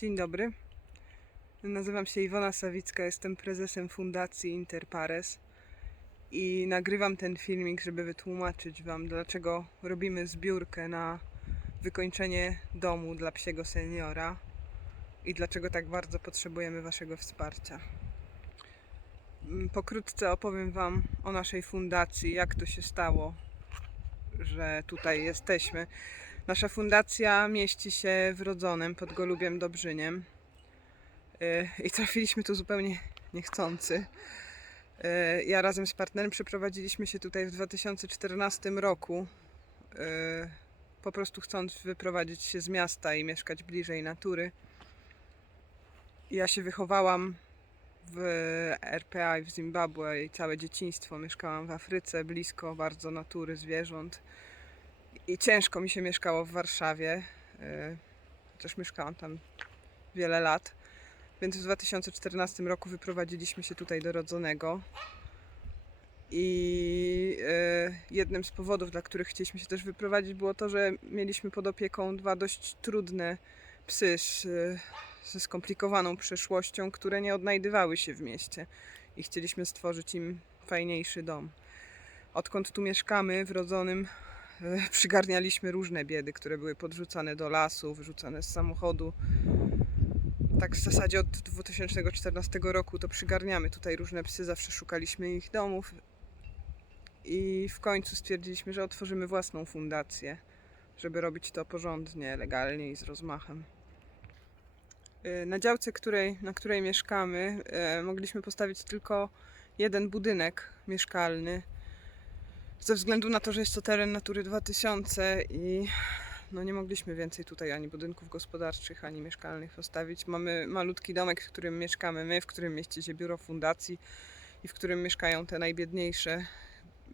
Dzień dobry. Nazywam się Iwona Sawicka, jestem prezesem Fundacji Interpares i nagrywam ten filmik, żeby wytłumaczyć Wam, dlaczego robimy zbiórkę na wykończenie domu dla psiego seniora i dlaczego tak bardzo potrzebujemy Waszego wsparcia. Mm, Pokrótce opowiem Wam o naszej fundacji, jak to się stało, że tutaj jesteśmy. Nasza fundacja mieści się w Rodzonem pod Golubiem Dobrzyniem Yy, i trafiliśmy tu zupełnie niechcący. Yy, Ja razem z partnerem przeprowadziliśmy się tutaj w 2014 roku, yy, po prostu chcąc wyprowadzić się z miasta i mieszkać bliżej natury. Ja się wychowałam w RPA i w Zimbabwe i całe dzieciństwo mieszkałam w Afryce, blisko bardzo natury, zwierząt i ciężko mi się mieszkało w Warszawie, yy, chociaż mieszkałam tam wiele lat. Więc w 2014 roku wyprowadziliśmy się tutaj do Rodzonego. I yy, jednym z powodów, dla których chcieliśmy się też wyprowadzić, było to, że mieliśmy pod opieką dwa dość trudne psy ze skomplikowaną przeszłością, które nie odnajdywały się w mieście. I chcieliśmy stworzyć im fajniejszy dom. Odkąd tu mieszkamy w Rodzonym, e, przygarnialiśmy różne biedy, które były podrzucane do lasu, wyrzucane z samochodu. Tak w zasadzie od 2014 roku to przygarniamy tutaj różne psy, zawsze szukaliśmy ich domów i w końcu stwierdziliśmy, że otworzymy własną fundację, żeby robić to porządnie, legalnie i z rozmachem. Y, Na działce, której, na której mieszkamy, e, mogliśmy postawić tylko jeden budynek mieszkalny ze względu na to, że jest to teren Natury 2000 i no nie mogliśmy więcej tutaj ani budynków gospodarczych, ani mieszkalnych postawić. Mamy malutki domek, w którym mieszkamy my, w którym mieści się biuro fundacji i w którym mieszkają te najbiedniejsze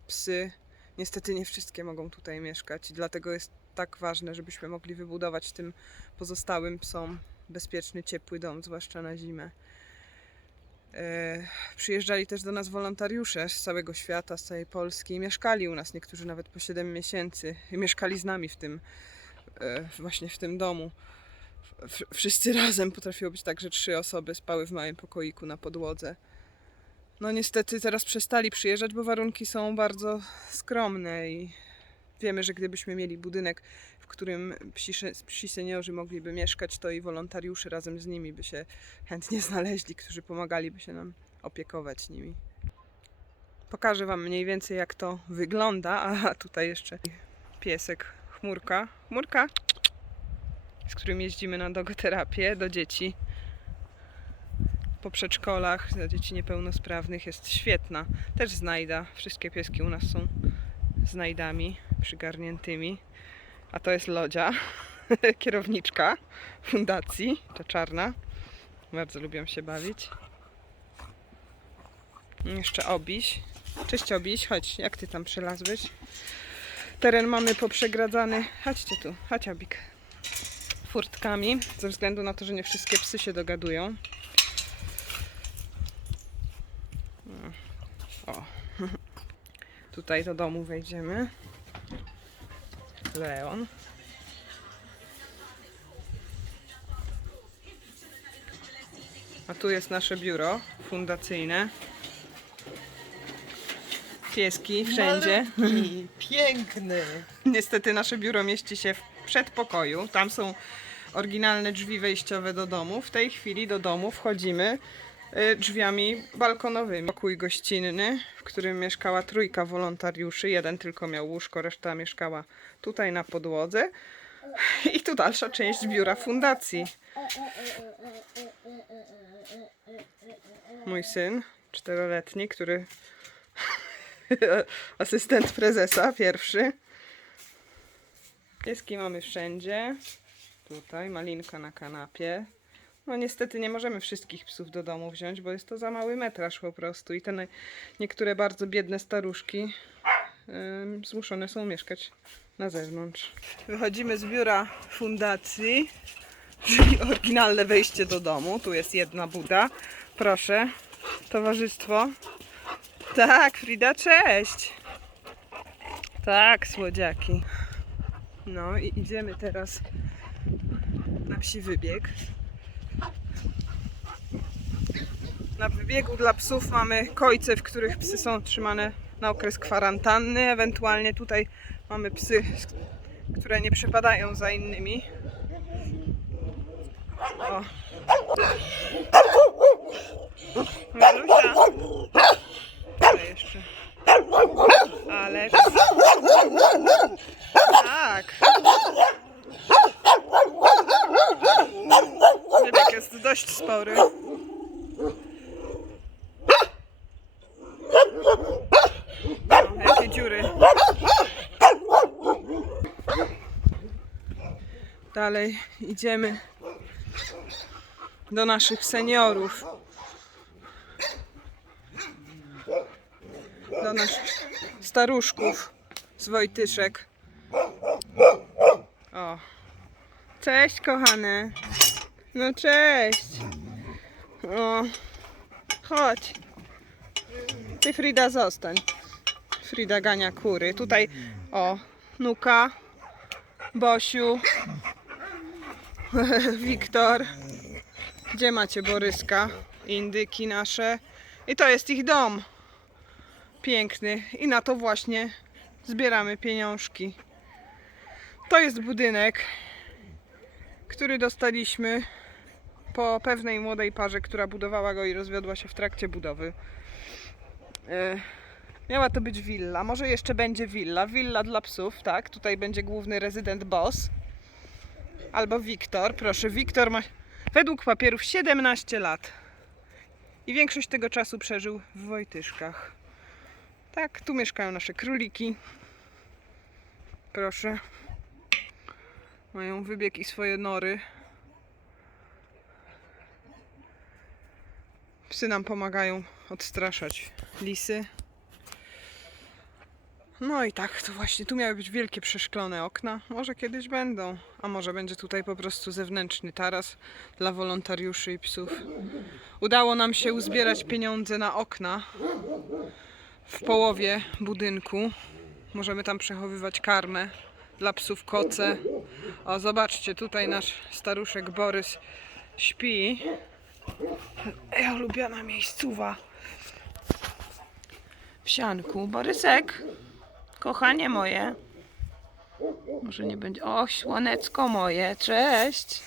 psy. Niestety nie wszystkie mogą tutaj mieszkać i dlatego jest tak ważne, żebyśmy mogli wybudować tym pozostałym psom bezpieczny, ciepły dom, zwłaszcza na zimę. E, Przyjeżdżali też do nas wolontariusze z całego świata, z całej Polski i mieszkali u nas, niektórzy nawet po 7 miesięcy i mieszkali z nami w tym, e, właśnie w tym domu. Wszyscy razem potrafiło być tak, że trzy osoby spały w małym pokoiku na podłodze. No niestety teraz przestali przyjeżdżać, bo warunki są bardzo skromne i wiemy, że gdybyśmy mieli budynek, w którym psi, psi seniorzy mogliby mieszkać, to i wolontariusze razem z nimi by się chętnie znaleźli, którzy pomagaliby się nam opiekować nimi. Pokażę Wam mniej więcej jak to wygląda, a tutaj jeszcze piesek Chmurka. Chmurka, z którym jeździmy na dogoterapię do dzieci po przedszkolach dla dzieci niepełnosprawnych jest świetna. Też znajda. Wszystkie pieski u nas są znajdami przygarniętymi. A to jest Lodzia, kierowniczka fundacji, ta czarna. Bardzo lubią się bawić. Jeszcze Obiś. Cześć Obiś, chodź, jak ty tam przylazłeś? Teren mamy poprzegradzany. Chodźcie tu, chodź Abik. Furtkami, ze względu na to, że nie wszystkie psy się dogadują. O. Tutaj do domu wejdziemy. Leon. A tu jest nasze biuro fundacyjne. Pieski wszędzie. Malutki, piękny. Niestety nasze biuro mieści się w przedpokoju. Tam są oryginalne drzwi wejściowe do domu. W tej chwili do domu wchodzimy drzwiami balkonowymi. Pokój gościnny, w którym mieszkała trójka wolontariuszy. Jeden tylko miał łóżko, reszta mieszkała tutaj na podłodze. I tu dalsza część biura fundacji. Mój syn, czteroletni, który asystent prezesa, pierwszy. Pieski mamy wszędzie. Tutaj malinka na kanapie. No niestety nie możemy wszystkich psów do domu wziąć, bo jest to za mały metraż po prostu. I te niektóre bardzo biedne staruszki ym, zmuszone są mieszkać na zewnątrz. Wychodzimy z biura fundacji, czyli oryginalne wejście do domu. Tu jest jedna buda. Proszę, towarzystwo. Tak, Frida, cześć. Tak, słodziaki. No i idziemy teraz na psi wybieg. Na wybiegu dla psów mamy kojce, w których psy są trzymane na okres kwarantanny. Ewentualnie tutaj mamy psy, które nie przepadają za innymi. O. Malusia. Co jeszcze? Alex. Tak. Wybieg jest dość spory. No, jakie dziury. Dalej idziemy do naszych seniorów. Do naszych staruszków z Wojtyszek. O. Cześć, kochane. No cześć. O. Chodź. Ty Frida zostań. Frida gania kury. Tutaj o Nuka, Bosiu, Wiktor. Gdzie macie Boryska? Indyki nasze. I to jest ich dom. Piękny. I na to właśnie zbieramy pieniążki. To jest budynek, który dostaliśmy po pewnej młodej parze, która budowała go i rozwiodła się w trakcie budowy. E, Miała to być willa, może jeszcze będzie willa. Willa dla psów, tak? Tutaj będzie główny rezydent boss. Albo Wiktor. Proszę, Wiktor ma według papierów 17 lat. I większość tego czasu przeżył w Wojtyszkach. Tak, tu mieszkają nasze króliki. Proszę. Mają wybieg i swoje nory. Psy nam pomagają odstraszać lisy. No i tak, to właśnie tu miały być wielkie przeszklone okna. Może kiedyś będą, a może będzie tutaj po prostu zewnętrzny taras dla wolontariuszy i psów. Udało nam się uzbierać pieniądze na okna w połowie budynku. Możemy tam przechowywać karmę dla psów, koce. O, zobaczcie, tutaj nasz staruszek Borys śpi. Ja ulubiona miejscowa. W sianku. Borysek, kochanie moje. Może nie będzie. O, słonecko moje, cześć.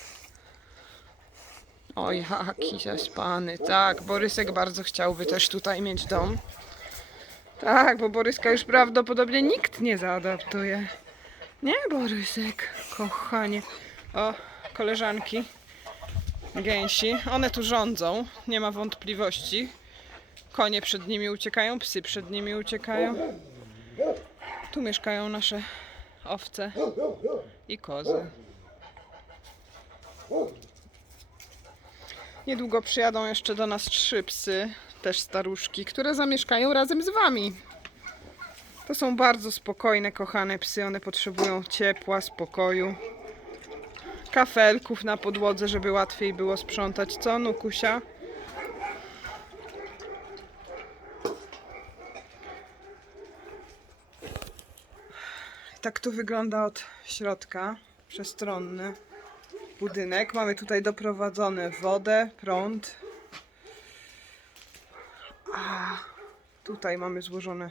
O, jaki zaspany. Tak, Borysek bardzo chciałby też tutaj mieć dom. Tak, bo Boryska już prawdopodobnie nikt nie zaadaptuje. Nie, Borysek, kochanie. O, koleżanki gęsi. One tu rządzą, nie ma wątpliwości. Konie przed nimi uciekają, psy przed nimi uciekają. Tu mieszkają nasze owce i kozy. Niedługo przyjadą jeszcze do nas trzy psy, też staruszki, które zamieszkają razem z wami. To są bardzo spokojne, kochane psy. One potrzebują ciepła, spokoju kafelków na podłodze, żeby łatwiej było sprzątać. Co, Nukusia? Tak to wygląda od środka. Przestronny budynek. Mamy tutaj doprowadzone wodę, prąd. A tutaj mamy złożone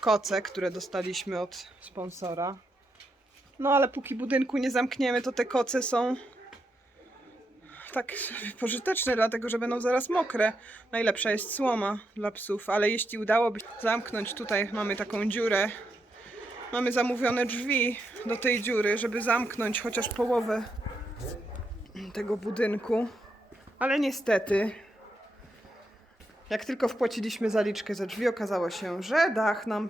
koce, które dostaliśmy od sponsora. No ale póki budynku nie zamkniemy, to te koce są tak pożyteczne, dlatego że będą zaraz mokre. Najlepsza jest słoma dla psów, ale jeśli udałoby zamknąć, tutaj mamy taką dziurę. Mamy zamówione drzwi do tej dziury, żeby zamknąć chociaż połowę tego budynku. Ale niestety, jak tylko wpłaciliśmy zaliczkę za drzwi, okazało się, że dach nam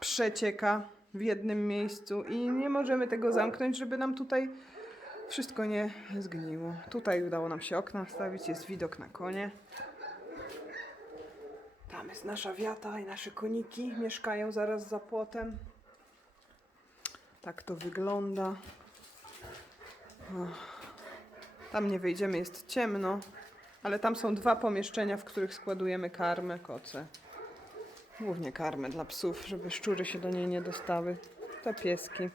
przecieka w jednym miejscu i nie możemy tego zamknąć, żeby nam tutaj wszystko nie zgniło. Tutaj udało nam się okna wstawić, jest widok na konie. Tam jest nasza wiata i nasze koniki mieszkają zaraz za płotem. Tak to wygląda. Tam nie wejdziemy, jest ciemno, ale tam są dwa pomieszczenia, w których składujemy karmę, koce. Głównie karmę dla psów, żeby szczury się do niej nie dostały. To pieski.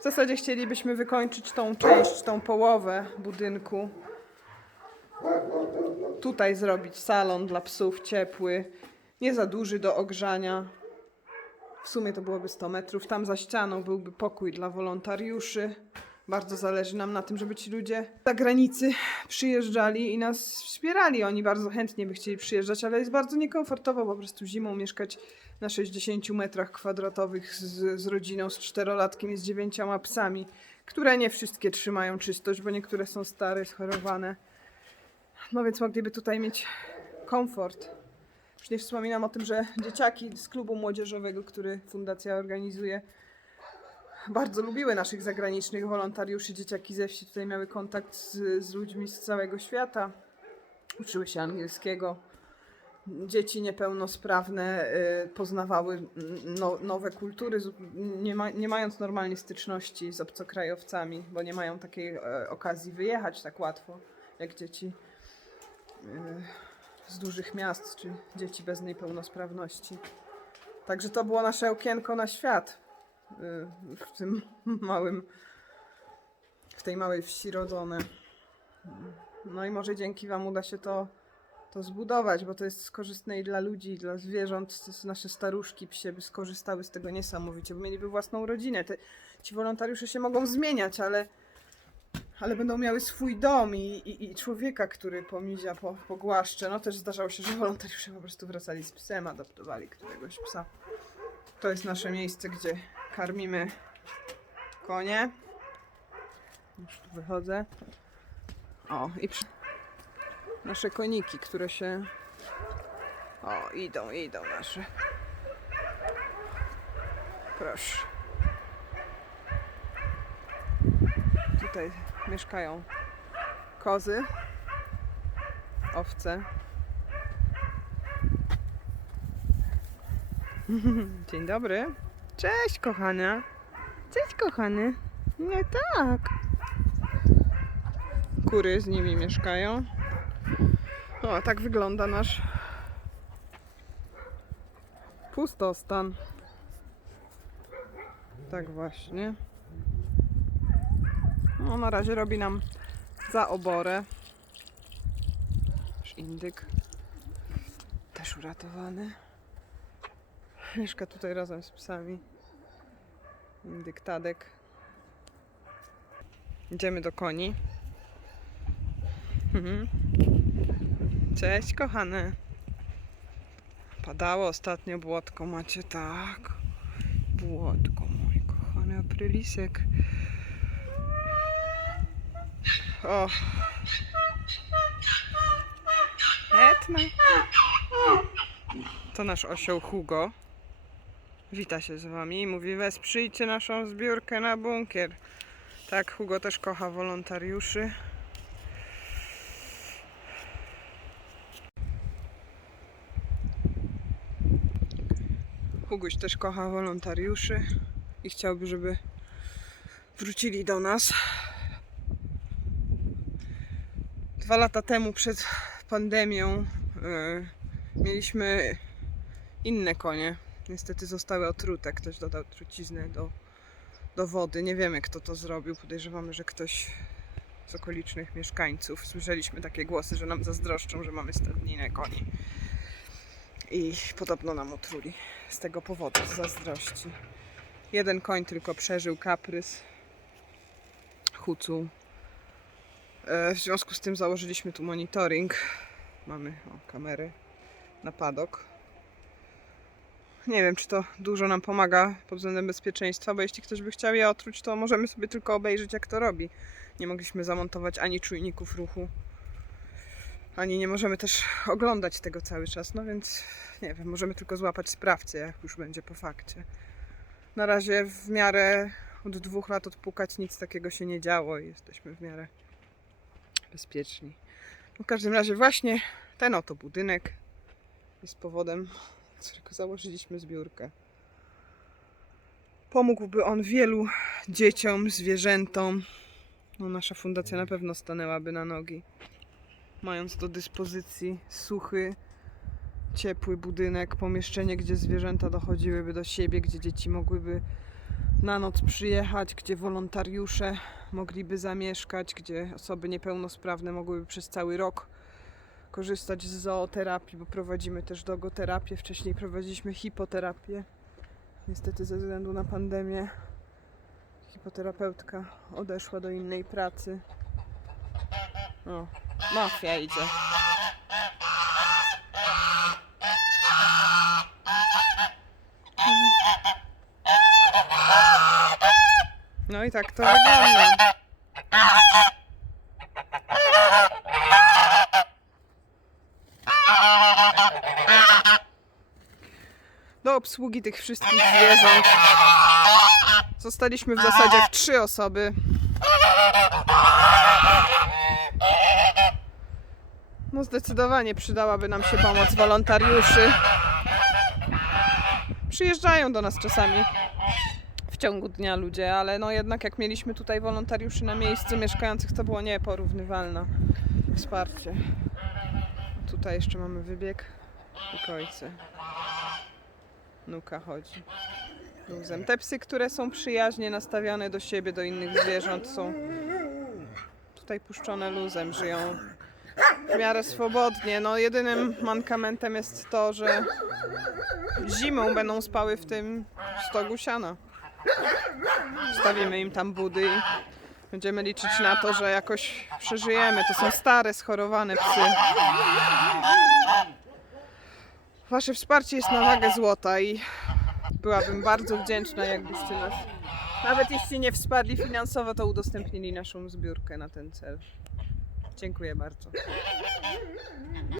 W zasadzie chcielibyśmy wykończyć tą część, tą połowę budynku Tutaj zrobić salon dla psów ciepły, nie za duży do ogrzania. W sumie to byłoby 100 metrów. Tam za ścianą byłby pokój dla wolontariuszy. Bardzo zależy nam na tym, żeby ci ludzie z zagranicy przyjeżdżali i nas wspierali. Oni bardzo chętnie by chcieli przyjeżdżać, ale jest bardzo niekomfortowo po prostu zimą mieszkać na 60 metrach kwadratowych z, z rodziną, z czterolatkiem i z dziewięcioma psami, które nie wszystkie trzymają czystość, bo niektóre są stare, schorowane. No więc mogliby tutaj mieć komfort. Nie wspominam o tym, że dzieciaki z klubu młodzieżowego, który fundacja organizuje, bardzo lubiły naszych zagranicznych wolontariuszy. Dzieciaki ze wsi tutaj miały kontakt z, z ludźmi z całego świata. Uczyły się angielskiego. Dzieci niepełnosprawne y, poznawały no, nowe kultury, nie, ma, nie mając normalnie styczności z obcokrajowcami, bo nie mają takiej e, okazji wyjechać tak łatwo jak dzieci y, z dużych miast, czy dzieci bez niepełnosprawności. Także to było nasze okienko na świat y, w tym małym, w tej małej wsi rodzone. No i może dzięki Wam uda się to, to zbudować, bo to jest korzystne i dla ludzi, i dla zwierząt. Nasze staruszki psie by skorzystały z tego niesamowicie, bo mieliby własną rodzinę. Te, ci wolontariusze się mogą zmieniać, ale, ale będą miały swój dom i, i, i człowieka, który pomizia, po, pogłaszcze. No też zdarzało się, że wolontariusze po prostu wracali z psem, adoptowali któregoś psa. To jest nasze miejsce, gdzie karmimy konie. Już tu wychodzę. O, i przy... nasze koniki, które się. O, idą, idą nasze. Proszę. Tutaj mieszkają kozy, owce. Dzień dobry. Cześć, kochana. Cześć, kochany. Nie tak. Kury z nimi mieszkają. O, tak wygląda nasz pustostan. Tak właśnie. No, na razie robi nam za oborę. Nasz indyk też uratowany. Mieszka tutaj razem z psami. Indyk Tadek. Idziemy do koni. Mhm. Cześć, kochane. Padało ostatnio błotko, macie tak. Błotko, mój kochany aprylisek. O. Etna. To nasz osioł Hugo. Wita się z wami i mówi wesprzyjcie naszą zbiórkę na bunkier. Tak, Hugo też kocha wolontariuszy. Huguś też kocha wolontariuszy i chciałby, żeby wrócili do nas. Dwa lata temu, przed pandemią, yy, mieliśmy inne konie. Niestety zostały otrute. Ktoś dodał truciznę do, do wody. Nie wiemy, kto to zrobił. Podejrzewamy, że ktoś z okolicznych mieszkańców. Słyszeliśmy takie głosy, że nam zazdroszczą, że mamy stadninę koni. I podobno nam otruli z tego powodu, z zazdrości. Jeden koń tylko przeżył kaprys. Hucu. E, W związku z tym założyliśmy tu monitoring. Mamy o, kamery na padok. Nie wiem, czy to dużo nam pomaga pod względem bezpieczeństwa, bo jeśli ktoś by chciał je otruć, to możemy sobie tylko obejrzeć, jak to robi. Nie mogliśmy zamontować ani czujników ruchu, ani nie możemy też oglądać tego cały czas, no więc nie wiem, możemy tylko złapać sprawcę, jak już będzie po fakcie. Na razie w miarę od dwóch lat odpukać nic takiego się nie działo i jesteśmy w miarę bezpieczni. No w każdym razie właśnie ten oto budynek jest powodem, z którego założyliśmy zbiórkę. Pomógłby on wielu dzieciom, zwierzętom. No, nasza fundacja na pewno stanęłaby na nogi. Mając do dyspozycji suchy, ciepły budynek, pomieszczenie, gdzie zwierzęta dochodziłyby do siebie, gdzie dzieci mogłyby na noc przyjechać, gdzie wolontariusze mogliby zamieszkać, gdzie osoby niepełnosprawne mogłyby przez cały rok korzystać z zooterapii, bo prowadzimy też dogoterapię. Wcześniej prowadziliśmy hipoterapię. Niestety ze względu na pandemię hipoterapeutka odeszła do innej pracy. O, mafia idzie. No i tak to wygląda. Do obsługi tych wszystkich zwierząt zostaliśmy w zasadzie w trzy osoby. No zdecydowanie przydałaby nam się pomoc wolontariuszy. Przyjeżdżają do nas czasami ciągu dnia ludzie, ale no jednak jak mieliśmy tutaj wolontariuszy na miejscu mieszkających, to było nieporównywalne wsparcie. Tutaj jeszcze mamy wybieg i kojcy. Nuka chodzi. Luzem. Te psy, które są przyjaźnie nastawione do siebie, do innych zwierząt, są tutaj puszczone luzem, żyją w miarę swobodnie. No, jedynym mankamentem jest to, że zimą będą spały w tym stogu siana. Stawimy im tam budy i będziemy liczyć na to, że jakoś przeżyjemy. To są stare, schorowane psy. Wasze wsparcie jest na wagę złota i byłabym bardzo wdzięczna, jakbyście nas, nawet jeśli nie wsparli finansowo, to udostępnili naszą zbiórkę na ten cel. Dziękuję bardzo.